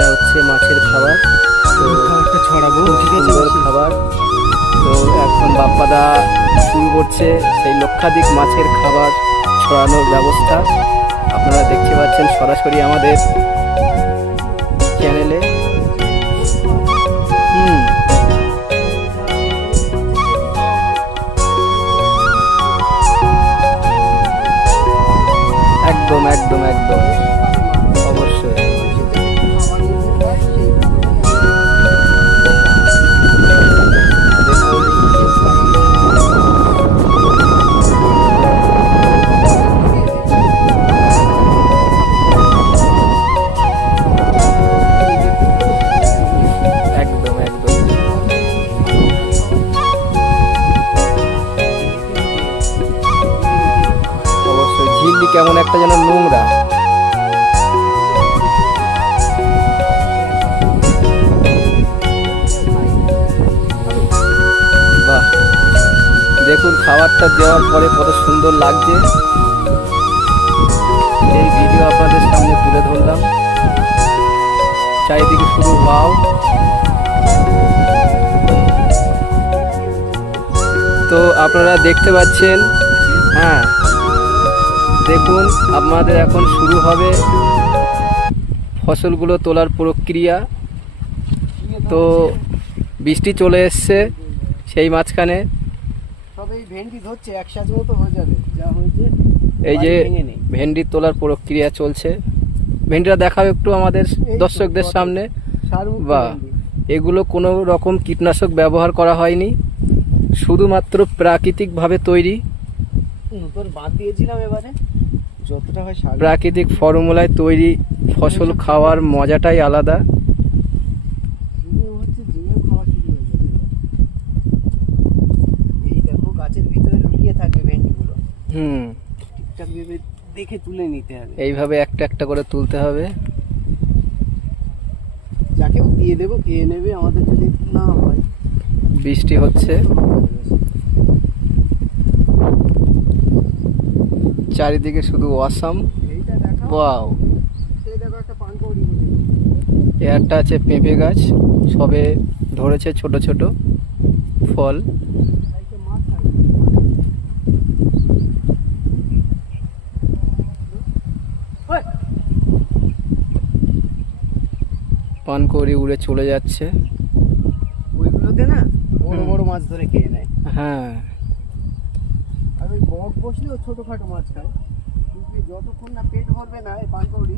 এটা হচ্ছে মাছের খাবার। তো খাবারটা ছড়াবো, ঠিক আছে? সুন্দর খাবার। তো এখন বাপ্পাদা শুরু করছে সেই লক্ষাধিক মাছের খাবার ছড়ানোর ব্যবস্থা। আপনারা দেখতে পাচ্ছেন সরাসরি আমাদের চ্যানেলে। একদম একদম একদম অবশ্যই। একদম একদম অবশ্যই। ঝিল্লি কেমন একটা যেন নোংরা। বাহ, দেখুন খাবারটা দেওয়ার পরে কত সুন্দর লাগছে। এই ভিডিও আপনাদের সামনে তুলে ধরলাম। চারিদিকে শুধু ওয়াও। তো আপনারা দেখতে পাচ্ছেন, হ্যাঁ দেখুন আপনাদের এখন শুরু হবে ফসলগুলো তোলার প্রক্রিয়া। তো বৃষ্টি চলে এসছে সেই মাঝখানে। সবাই ভেন্ডি ধরছে একসাথে মতো হয়ে যাবে যা হয়েছে। এই যে ভেন্ডি তোলার প্রক্রিয়া চলছে। ভেন্ডিটা দেখাও একটু আমাদের দর্শকদের সামনে। বা এগুলো কোনো রকম কীটনাশক ব্যবহার করা হয়নি, শুধুমাত্র প্রাকৃতিকভাবে তৈরি। নতুন বাদ দিয়েছিলাম, এবারে যতটা হয় প্রাকৃতিক ফর্মুলায় তৈরি ফসল খাওয়ার মজাটাই আলাদা। এই দেখো গাছের ভিতরে লুকিয়ে থাকবে ভেন্ডিগুলো। হুম, ঠিকঠাক ভেবে দেখে তুলে নিতে হবে। এইভাবে একটা একটা করে তুলতে হবে। যাকেও দিয়ে দেবো, খেয়ে নেবে। আমাদের যদি না হয়, বৃষ্টি হচ্ছে, চারিদিকে শুধু অসাম। এইটা দেখো, ওয়াও। এই দেখো একটা পানকৌড়ি। একটা আছে পেঁপে গাছ, সবে ধরেছে ছোট ছোট ফল। পানকৌড়ি উড়ে চলে যাচ্ছে। ওইগুলোতে না বড় বড় মাছ ধরে খেয়ে নেয়। হ্যাঁ, আর ওই বক বসলেও ছোটখাটো মাছ খায়, কিন্তু যতক্ষণ না পেট ভরবে না এই পানকৌড়ি